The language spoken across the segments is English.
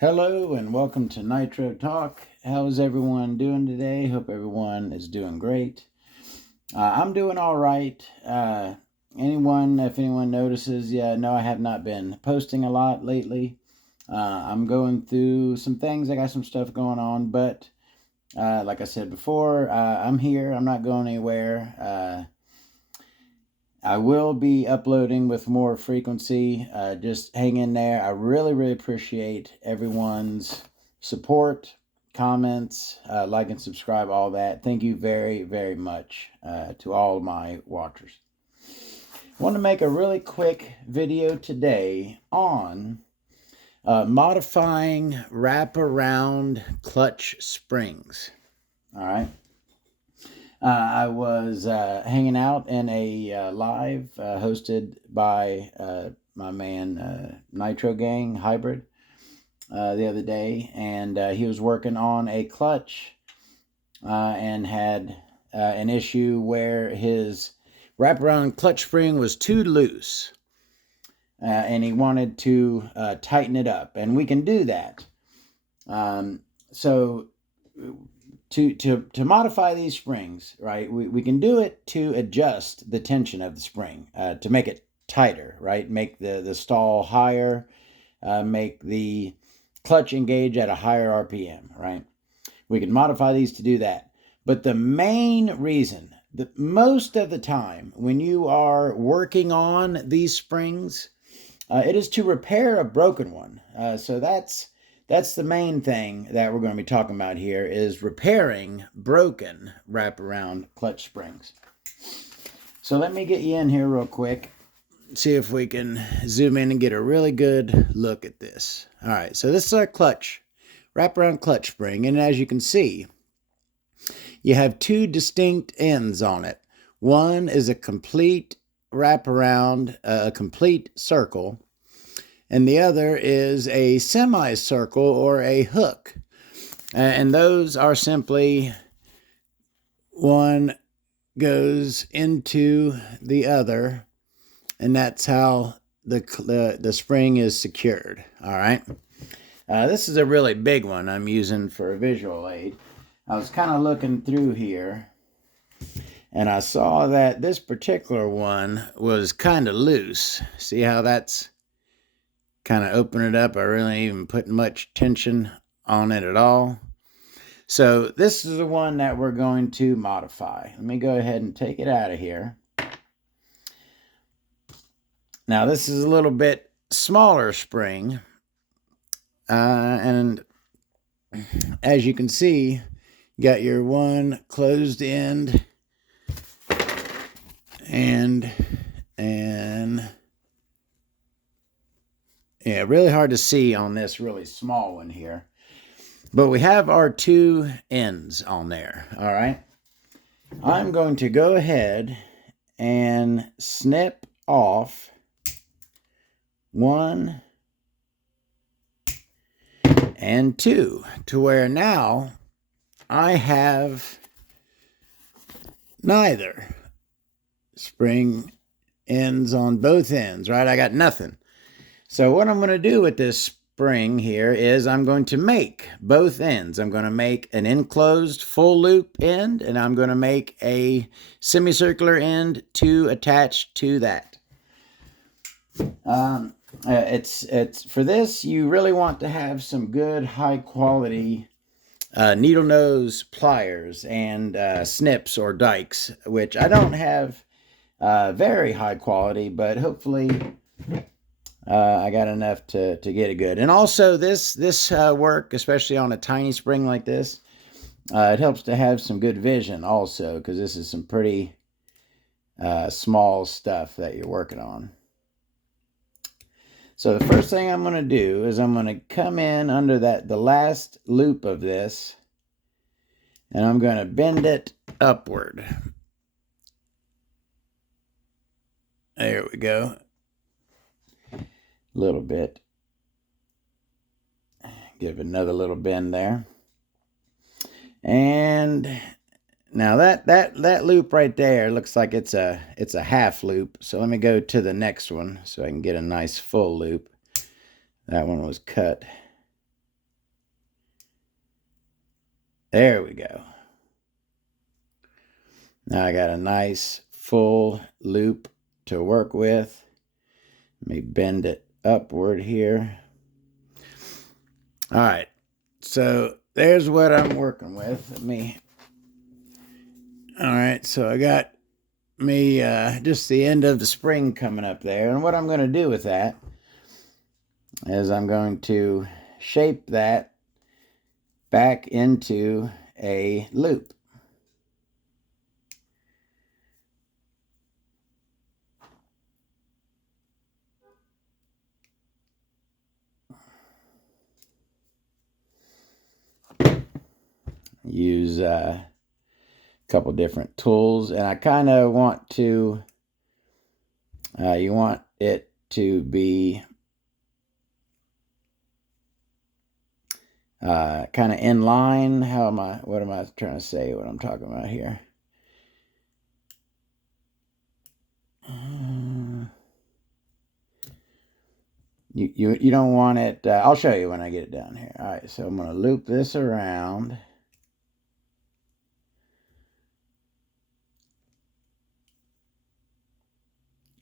Hello and welcome to Nitro Talk. How's everyone doing today? Hope everyone is doing great. I'm doing all right. If anyone notices, no, I have not been posting a lot lately. I'm going through some things. I got some stuff going on, but like I said before, I'm here. I'm not going anywhere. I will be uploading with more frequency. Just hang in there. I really appreciate everyone's support, comments, like and subscribe, all that. Thank you very much to all of my watchers. I want to make a really quick video today on modifying wraparound clutch springs. All right. I was hanging out in a live hosted by my man Nitro Gang Hybrid the other day, and he was working on a clutch and had an issue where his wraparound clutch spring was too loose, and he wanted to tighten it up, and we can do that. So to modify these springs, right, we can do it to adjust the tension of the spring, to make it tighter, right, make the stall higher, make the clutch engage at a higher RPM, right? We can modify these to do that. But the main reason, that most of the time when you are working on these springs, it is to repair a broken one. So that's the main thing that we're going to be talking about here, is repairing broken wraparound clutch springs. So let me get you in here real quick, see if we can zoom in and get a really good look at this. All right, so this is our clutch, wraparound clutch spring, and as you can see, you have two distinct ends on it. One is a complete wraparound, a complete circle, and the other is a semicircle or a hook. And those are simply, one goes into the other, and that's how the spring is secured. All right. This is a really big one I'm using for a visual aid. I was kind of looking through here, and I saw that this particular one was kind of loose. See how that's kind of open it up? I really ain't even putting much tension on it at all. So this is the one that we're going to modify. Let me go ahead and take it out of here. Now this is a little bit smaller spring, and as you can see, you got your one closed end and yeah, really hard to see on this really small one here. But we have our two ends on there, all right? I'm going to go ahead and snip off one and two, to where now I have neither spring ends on both ends, right? I got nothing. So what I'm going to do with this spring here is I'm going to make both ends. I'm going to make an enclosed full loop end, and I'm going to make a semicircular end to attach to that. It's for this, you really want to have some good high quality needle nose pliers and snips or dikes, which I don't have very high quality, but hopefully I got enough to get it good. And also this work, especially on a tiny spring like this, it helps to have some good vision also, because this is some pretty small stuff that you're working on. So the first thing I'm going to do is I'm going to come in under the last loop of this, and I'm going to bend it upward. There we go. A little bit. Give another little bend there. And now that loop right there looks like it's a half loop. So let me go to the next one so I can get a nice full loop. That one was cut. There we go. Now I got a nice full loop to work with. Let me bend it upward here. All right, so there's what I'm working with. All right, so I got me just the end of the spring coming up there. And what I'm going to do with that is I'm going to shape that back into a loop. Use a couple different tools, and I kind of want to you want it to be kind of in line. What am I trying to say, what I'm talking about here? You don't want it, I'll show you when I get it down here. All right, so I'm going to loop this around.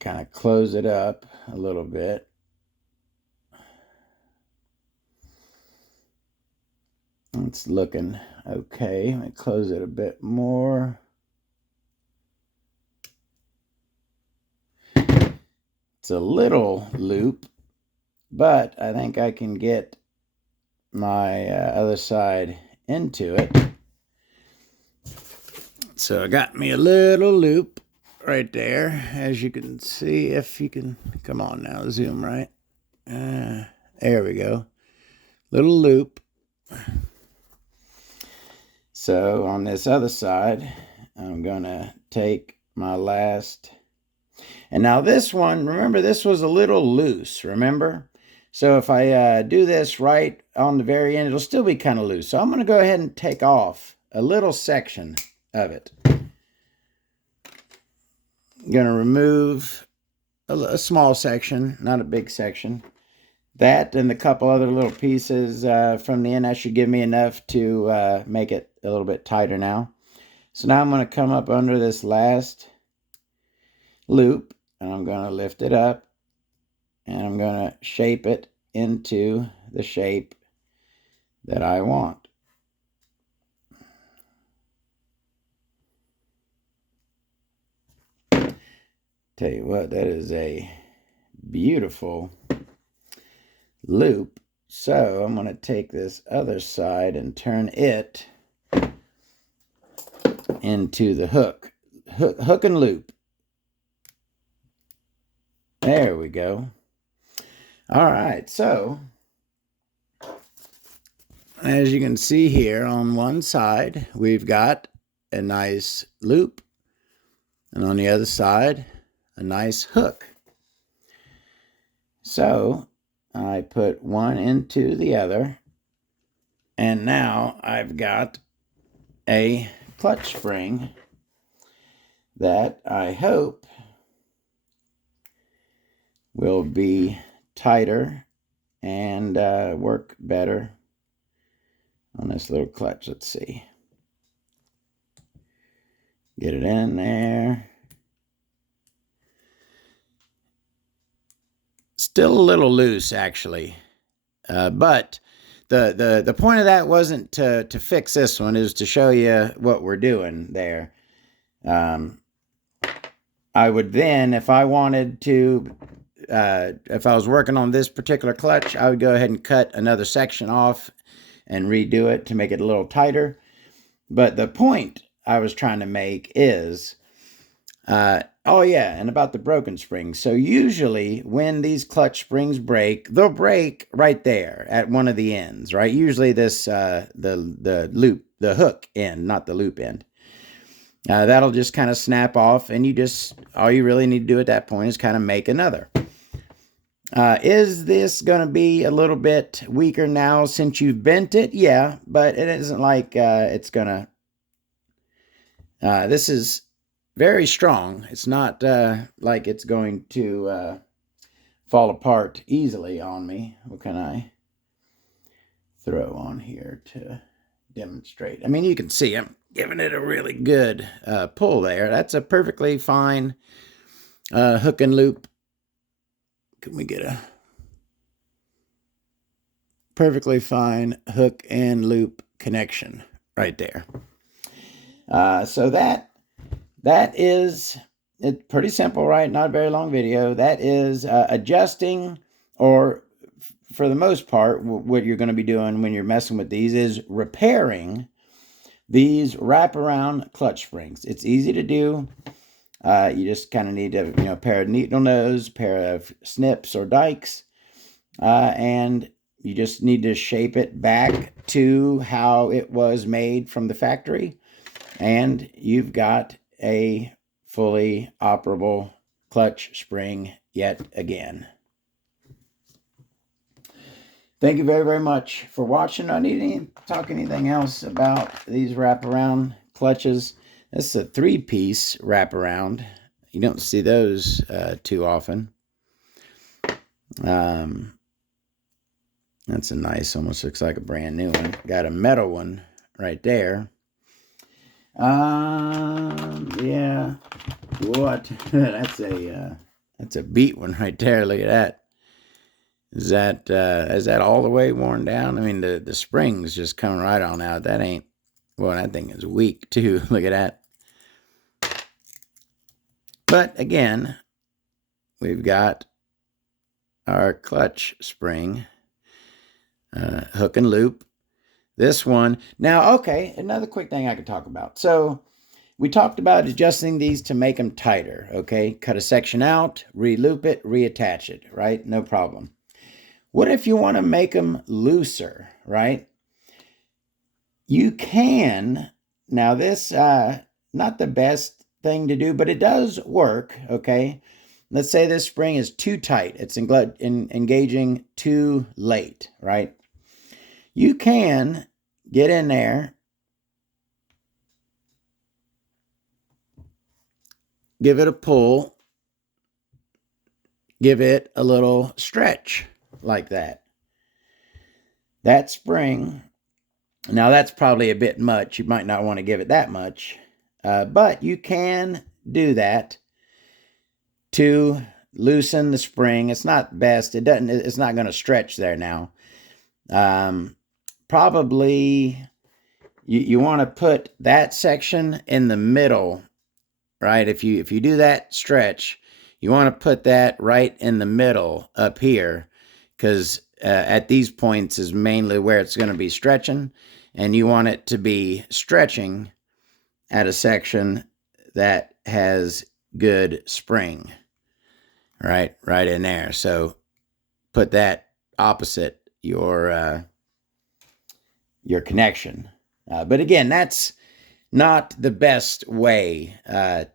Kind of close it up a little bit. It's looking okay. Let me close it a bit more. It's a little loop, but I think I can get my other side into it. So I got me a little loop right there, as you can see. If you can, come on now, zoom right. There we go. Little loop. So on this other side, I'm gonna take my last, and now this one, remember this was a little loose, remember? So if I do this right on the very end, it'll still be kind of loose. So I'm gonna go ahead and take off a little section of it. I'm gonna remove a small section, not a big section. That and a couple other little pieces from the end, that should give me enough to make it a little bit tighter now. So now I'm going to come up under this last loop, and I'm going to lift it up, and I'm going to shape it into the shape that I want. Tell you what, that is a beautiful loop. So I'm going to take this other side and turn it into the hook and loop. There we go. All right, so as you can see here, on one side we've got a nice loop, and on the other side a nice hook. So I put one into the other, and now I've got a clutch spring that I hope will be tighter and work better on this little clutch. Let's see. Get it in there. Still a little loose, actually, but the point of that wasn't to fix this one. It was to show you what we're doing there. I would then, if I wanted to, if I was working on this particular clutch, I would go ahead and cut another section off and redo it to make it a little tighter. But the point I was trying to make is, oh yeah, and about the broken springs. So usually when these clutch springs break, they'll break right there at one of the ends, right? Usually this, the loop, the hook end, not the loop end. That'll just kind of snap off, and all you really need to do at that point is kind of make another. Is this going to be a little bit weaker now since you've bent it? Yeah, but it isn't like it's going to... this is very strong. It's not like it's going to fall apart easily on me. What can I throw on here to demonstrate. I mean, you can see I'm giving it a really good pull there. That's a perfectly fine hook and loop. Can we get a perfectly fine hook and loop connection right there? So that is, it's pretty simple, right? Not a very long video. That is adjusting, or for the most part, what you're going to be doing when you're messing with these is repairing these wraparound clutch springs. It's easy to do. You just kind of need a pair of needle nose, pair of snips or dikes, and you just need to shape it back to how it was made from the factory, and you've got a fully operable clutch spring yet again. Thank you very, very much for watching. I need to talk anything else about these wraparound clutches. This is a 3-piece wraparound. You don't see those too often. That's a nice, almost looks like a brand new one. Got a metal one right there. Yeah. What? That's a beat one right there. Look at that. Is that all the way worn down? I mean, the spring's just coming right on out. That ain't, well, that thing is weak too. Look at that. But again, we've got our clutch spring, hook and loop. This one. Now, okay, another quick thing I could talk about. So we talked about adjusting these to make them tighter, okay? Cut a section out, re-loop it, reattach it, right? No problem. What if you want to make them looser, right? You can. Now this, not the best thing to do, but it does work, okay? Let's say this spring is too tight. It's engaging too late, right? You can get in there, give it a pull, give it a little stretch like that. That spring, now that's probably a bit much. You might not want to give it that much, but you can do that to loosen the spring. It's not best. It's not going to stretch there now. Probably you want to put that section in the middle, right? If you do that stretch, you want to put that right in the middle up here, because at these points is mainly where it's going to be stretching, and you want it to be stretching at a section that has good spring, right in there. So put that opposite your connection. But again, that's not the best way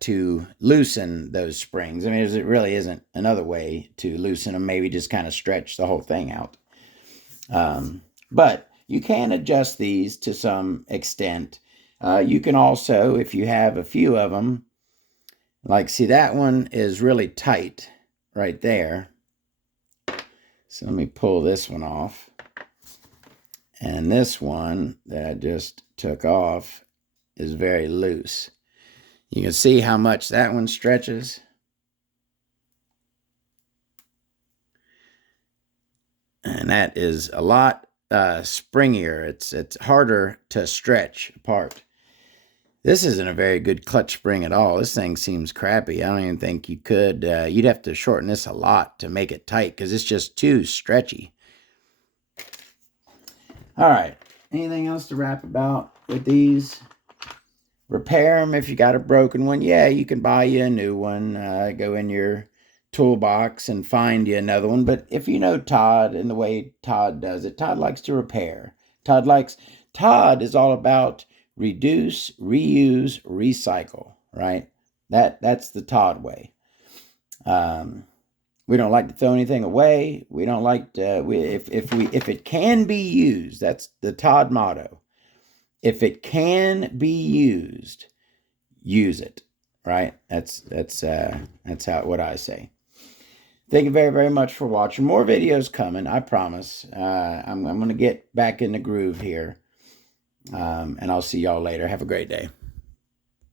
to loosen those springs. I mean, it really isn't another way to loosen them. Maybe just kind of stretch the whole thing out. But you can adjust these to some extent. You can also, if you have a few of them, like, see, that one is really tight right there. So let me pull this one off. And this one that I just took off is very loose. You can see how much that one stretches. And that is a lot springier. It's harder to stretch apart. This isn't a very good clutch spring at all. This thing seems crappy. I don't even think you could. You'd have to shorten this a lot to make it tight, because it's just too stretchy. All right. Anything else to rap about with these? Repair them if you got a broken one. Yeah, you can buy you a new one. Go in your toolbox and find you another one. But if you know Todd and the way Todd does it, Todd likes to repair. Todd is all about reduce, reuse, recycle, right? That's the Todd way. We don't like to throw anything away. We don't like to, if it can be used, that's the Todd motto. If it can be used, use it, right? That's what I say. Thank you very, very much for watching. More videos coming, I promise. I'm going to get back in the groove here. And I'll see y'all later. Have a great day.